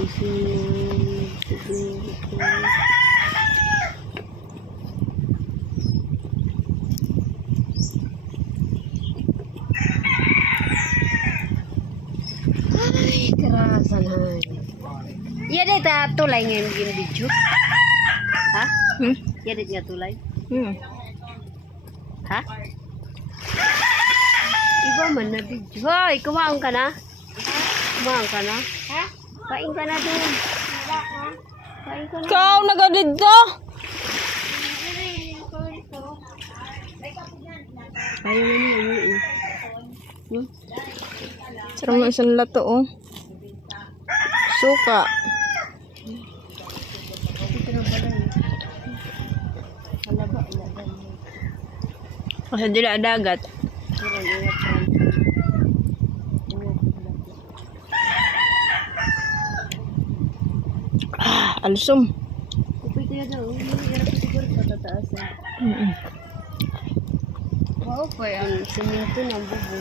Ay, kerasan hai. Iya deh ta tulay ngayon gini video. Ha? Iya deh nga tulay. Ha? Iba man na video. Hoy, kumain ka na? Kumain ka na? Ha? Kain ka na din. Kain ka na. Ikaw nagadidto. Ayaw na niya. Sarap mo isang lato oh. Suka. Kasi dila dagat. Alsum. Upay kaya daw. Hirap ko siguro patataasan. Wow, pa ang semento ng bubo.